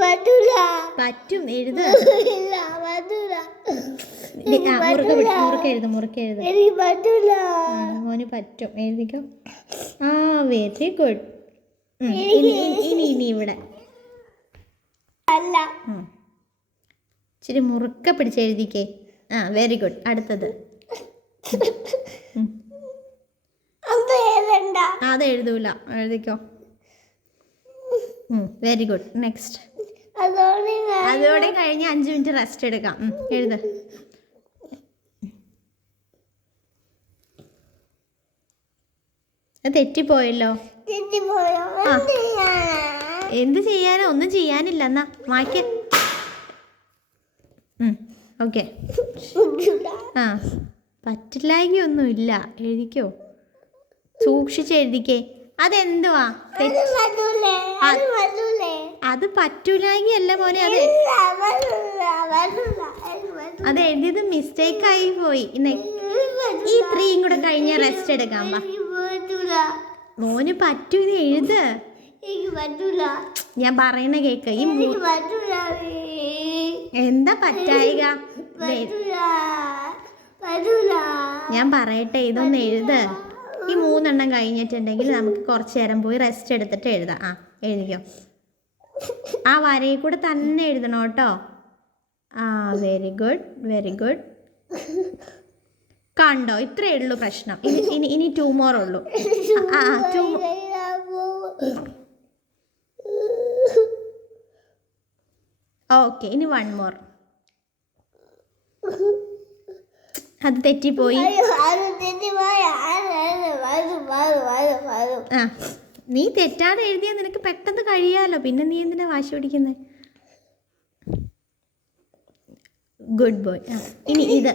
പറ്റും എഴുത്. മുറുക്കെ എഴുത്. മോന് പറ്റും എഴുതിക്കോ. ആ വെരി ഗുഡ്. ഇനി ഇവിടെ ഇച്ചിരി മുറുക്കെ പിടിച്ച് എഴുതിക്കേ. ആ വെരി ഗുഡ്. അടുത്തത് അത് എഴുതൂല, എഴുതിക്കോ. Very good. നെക്സ്റ്റ്. അതോടെ കഴിഞ്ഞ് 5 മിനിറ്റ് റെസ്റ്റ് എടുക്കാം. എഴുത്. തെറ്റിപ്പോയല്ലോ. എന്ത് ചെയ്യാനോ? ഒന്നും ചെയ്യാനില്ല. എന്നാ മായ്ക്ക. ഓക്കെ. ആ പറ്റില്ലായ്മയൊന്നുമില്ല, എഴുതിക്കോ. സൂക്ഷിച്ച് എഴുതിക്കേ. അതെന്തുവാ? അത് പറ്റൂലായല്ല മോനെ. അത് എഴുതിയത് മിസ്റ്റേക്ക് ആയി പോയി. ഈ 3 കൂടെ കഴിഞ്ഞ റെസ്റ്റ് എടുക്കാം. മോന് പറ്റൂ, ഇത് എഴുത്. ഞാൻ പറയണ കേക്ക്. എന്താ പറ്റായിക? ഞാൻ പറയട്ടെ, ഇതൊന്ന് എഴുത്. ഈ 3 എണ്ണം കഴിഞ്ഞിട്ടുണ്ടെങ്കിൽ നമുക്ക് കുറച്ച് നേരം പോയി റെസ്റ്റ് എടുത്തിട്ട് എഴുതാം. ആ എഴുതിക്കോ. ആ വരയിൽ കൂടെ തന്നെ എഴുതണം കേട്ടോ. ആ വെരി ഗുഡ്, വെരി ഗുഡ്. കണ്ടോ, ഇത്രയേ ഉള്ളൂ പ്രശ്നം. ഇനി 2 മോർ ഉള്ളൂ. ഓക്കെ, ഇനി 1 മോർ. അത് തെറ്റിപ്പോയി. ആ നീ തെറ്റാതെ എഴുതിയാൽ നിനക്ക് പെട്ടെന്ന് കഴിയാലോ. പിന്നെ നീ എന്തിനാ വാശി പിടിക്കുന്നത്? Good boy. ഇനി ഇത്